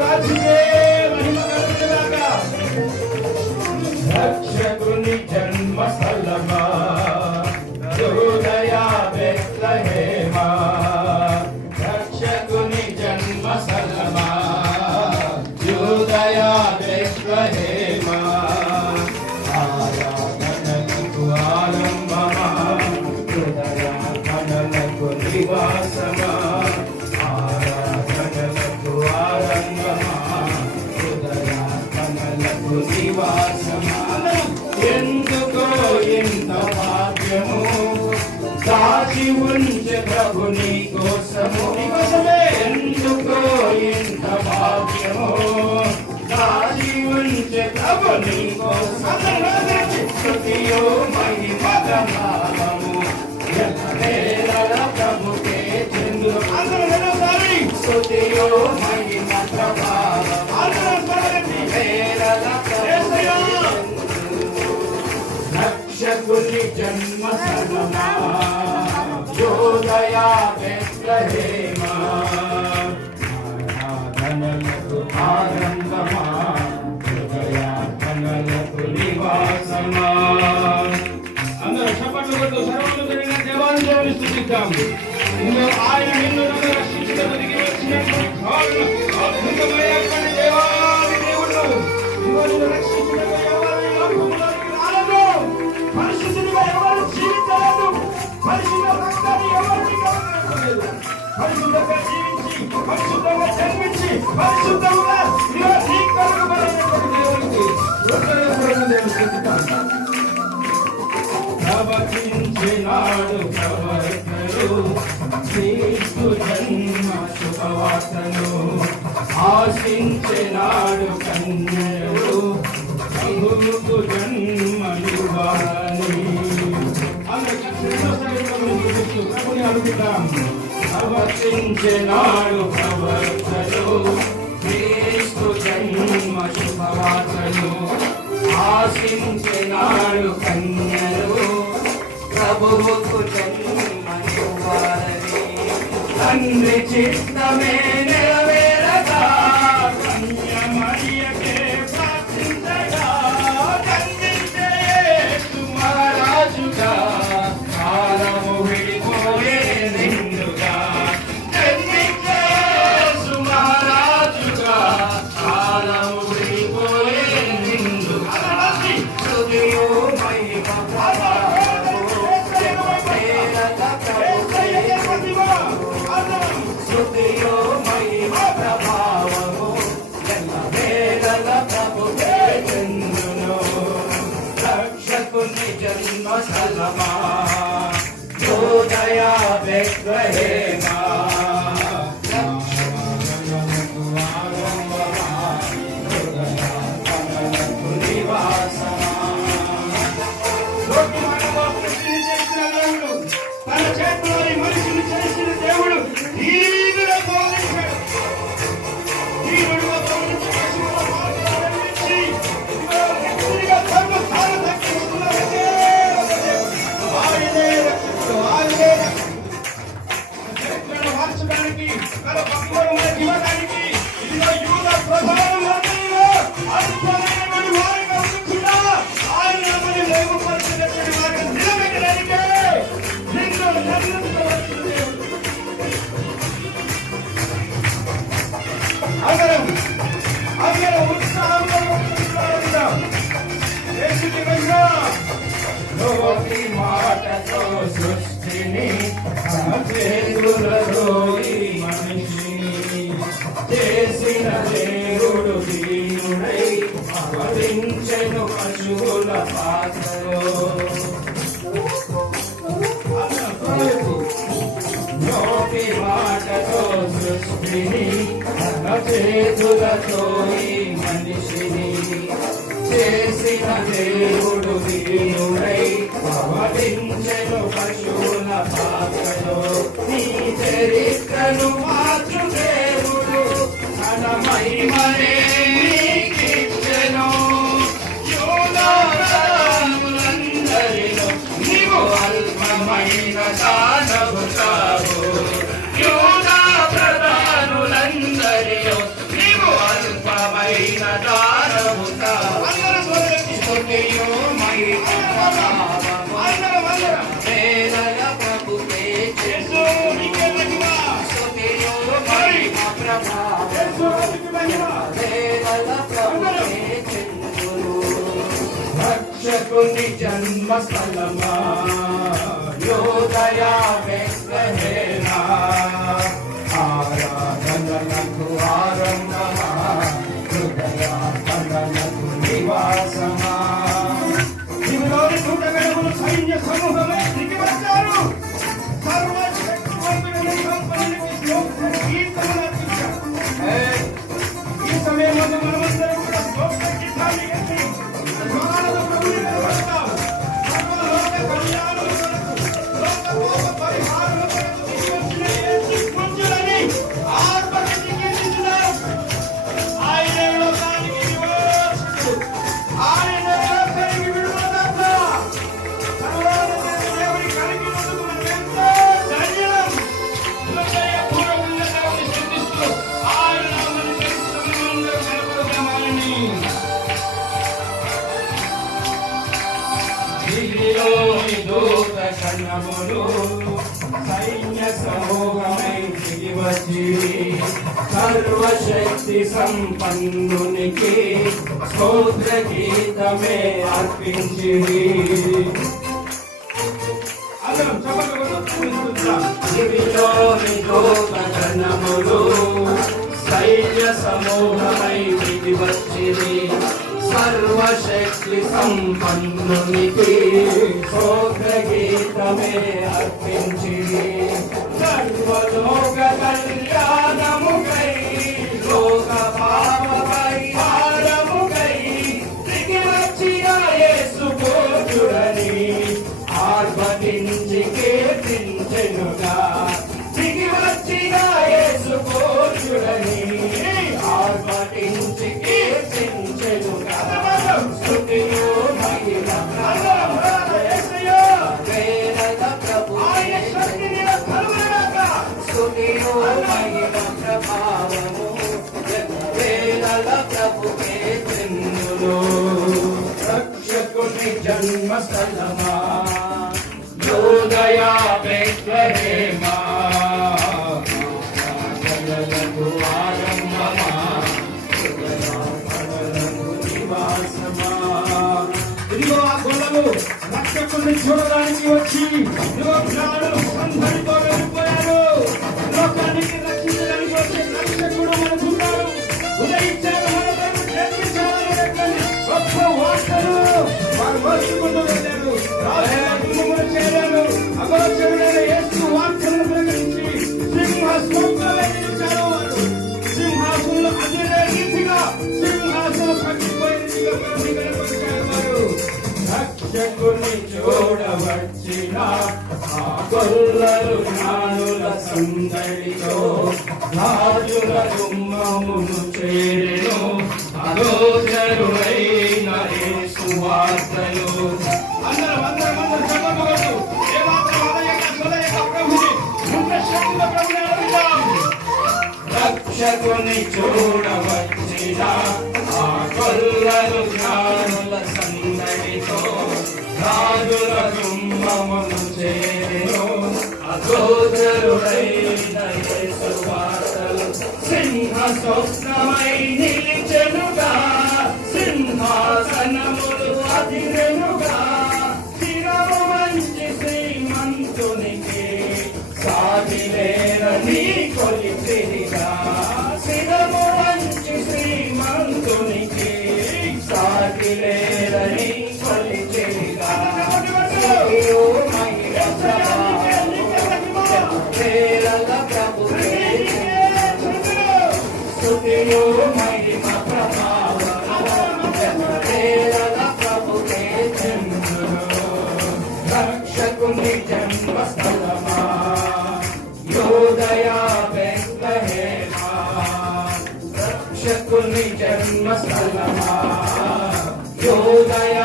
రాజుకే మహిమ కలుగునుగాక. రక్షకుని జన్మ స్థలమా యూదయ బెత్లెహేమా, రక్షకుని జన్మ స్థలమా యూదయ బెత్లెహేమా, ఆరాధనకు ఆరంభమా హృదయ కనులకు నివాసమా, ఆరాధనలకు ఆరంభమా హృదయ కనులకు నివాసమా. ఎందుకో ఇంత భాగ్యము దాచి ఉంచే ప్రభు నీ కోసము, ఎందుకో ఇంత భాగ్యము దాచి ఉంచే ప్రభు నీ కోసం. స్తుతియో మహిమ గణామము ఎల్లవేళల ప్రభుకే చెందును. స్తుతియో మహిమ ప్రభావము వేళల ప్రభుకే రక్షకుని జన్మ స్థలమా యూదయ బెత్లెహేమా, ఆరాధనలకు ఆరంభమా హృదయ కనులకు నివాసమా. అందరూ చప్పట్లు కొడుతూ సర్వోన్నతుడైన దేవాన్ని స్తుతిద్దాము. ఆయన నిన్ను నన్ను రక్షించడానికి వచ్చినటువంటి కారణం అద్భుతమైనటువంటి దేవాది దేవుడు నిన్ను రక్షించడానికి పరిశుద్ధులుగా ఎవరు జీవించలేదు, పరిశుద్ధ రక్తాన్ని ఎవరికి కావలేదు. పరిశుద్ధంగా జీవించి పరిశుద్ధంగా జన్మించి పరిశుద్ధంగా ప్రవచించినాడు ప్రవర్తలు క్రీస్తు జన్మ శుభవార్తను, ఆశించినాడు కన్యలు ప్రభువుకు జన్మనివ్వాలని. ప్రభుని అడుగుతాం. ప్రవర్తించినాడు ప్రవర్తలు క్రీస్తు జన్మ శుభవార్తను, ఆశించినాడు కన్యలు ప్రభువుకు జన్మనివ్వాలని. తండ్రి చిత్తమే నెరవేరగా కన్య మరియకే ప్రార్థించగా కన్నించే మహారాజుగా కాలము విడిపోయే నిండుగా, కన్నించే మహారాజుగా కాలము విడిపోయే నిండుగా. స్తుతియో మహిమ స్తుతియో మహిమ ప్రభావము ఎల్లవేళల ప్రభుకే చెందును. రక్షకుని జన్మ స్థలమా యూదయ బెత్లెహేమా, తన చేతిలోని మనిషిని చేసిన దేవుడు దీనుగా బోధించాడు. దీనుడుగా బోధించి పశువుల పాత్రలో వెలిగించి వ్యక్తిగా తనకు తాను తగ్గించుకున్న ఒకే ఒక దేవుడు. ఆయనే రక్షకుడు, ఆయనే చరిత్రను మార్చడానికి తన భక్తులను ఇవ్వడానికి ఇదిగో యూద ప్రధానులందరిలో అద్భుతమైనటువంటి వారిగా ఉంటున్నా ఆయన మరి లేవపరిచినటువంటి వారిని నిలబెట్టడానికే అందరం ఉత్సాహంగా నోటి మాటతో సృష్టిని చేతులతో ఈ మనిషిని చేసిన దేవుడు దీనుడై అవతరించెను పశువుల పాత్రలో. నోటి మాటతో సృష్టిని తన చేతులతో ఈ మనిషిని చేసిన దేవుడు దీనుడై అవతరించెను పశువుల పాత్రలో. నీ చరిత్రను మార్చు దేవుడు తన మహిమనే నీకిచ్చెను. యూదానులందరిలో నీవు అల్పమైన దానవు కావు. యూదా ప్రధానులందరిలో నీవు యేసు రాజుకి మహిమ. రక్షకుని జన్మస్థలమా యోదయ బెత్లెహేమా ఆరాధనలకు ఆరంభమా హృదయార్పణలకు నివాసమా ఇవిలోని నూటగడములు సైన్య సమూహమే దిగి వచ్చారు. సర్వశక్తివంతుడైన సంపన్నునికి స్తోత్ర గీతములు అర్పించారు. ఈ సమయంలో మనమందరం కూడా స్తోత్ర గీతాన్ని ఎత్తి జ్ఞానద ప్రభువుని నిలబడతాం. సర్వలోక కళ్యాణము కొరకు, లోక పాప పరిహారము కొరకు దిగి వచ్చిన యేసు పుత్రుడని ఆర్భటించి కీర్తించుదాం. ఆయనే లోకానికి నివాసుడు, ఆయనే లోకానికి విడుదలదాత. సర్వోన్నత దేవుని కలిగినందుకు మనమెంతో ధన్యులం. హృదయపూర్వకంగా దేవుని స్తుతిస్తూ ఆయన నామమును పరిశుద్ధంగా కనపరుద్దామని. దివిలోని దూత కన్నములు సైన్య సమూహమై దిగి వచ్చి సర్వశక్తి సంపన్నునికి స్తోత్ర గీతమే అర్పించి దివిలోని దూత కన్నములు సైన్య సమూహమై దిగి వచ్చి సర్వశక్తి సంపన్నునికి స్తోత్ర గీతమే అర్పించి సర్వలోక కళ్యాణముకై లోక పాప పరిహారముకై దిగి వచ్చిన యేసు పుత్రుడని ఆర్భటించి కీర్తించెనుగా. దిగి వచ్చిన యేసు పుత్రుడని ఆర్భటించి కీర్తించెనుగా. స్తుతియు మహిమ వేదన ప్రభు స్తుతియు మహిమ ప్రభావము వేదన ప్రభుకే చెందును. రక్షకుని జన్మస్థలమా యోదయ బెత్లెహేమా ఆరాధనలకు ఆరంభమా హృదయార్పణలకు నివాసమా. ఇదిగో ఆ గొల్లలు రక్షకుడిని చూడడానికి వచ్చి ఇదిగో జ్ఞానులు అందరితో వెళ్ళిపోయారు. లోకానికి రక్షించడానికి వచ్చే రక్షకుడు మనకున్నాడు. ఉదయించాడు, మన కొరకు జన్మించాడు. గొప్ప వార్తలు వారు మోసుకుంటూ వెళ్ళారు. రాజుములు చేరారు. అగోచరుడైన యేసు వార్తలను ప్రకటించి సింహాసనంలో నిలిచారు. వారు సింహాసనంలో అదిరే రీతిగా సింహాసనం పట్టిపోయిన రీతిగా కనపరిచారు. వారు రక్షకుని చూడవచ్చిన ఆ గొల్లలు జ్ఞానుల సందడిలో రాజుల గుమ్మమును చేరెను. అగోచరుడైన యేసు వార్తలు. అందరం చప్పట్లు ఏమాత్రం అలయక సొలయక ప్రభుని ఉన్న శక్తితో ప్రభుని అడుగుదాం. రక్షకుని చూడవచ్చిన ఆ గొల్లలు జ్ఞానుల సందడితో రాజుల గుమ్మమును చేరెను. అగోచరుడైన యేసు వార్తలు. సింహ స్వప్నమై నిలిచెనుగా, సింహాసనములు అదిరెనుగా. శిరము మంచి శ్రీమంతునికి సాటిలేరని కొలిచెనుగా. శిరము మంచి శ్రీమంతునికి సాటిలేరని కొలిచెనుగా. స్తుతియు మహిమ ప్రభావము వేదన ప్రభుకే చెందును. రక్షకుని జన్మస్థలమా యోదయ బెత్లెహేమా రక్షకుని జన్మస్థలమా యోదయ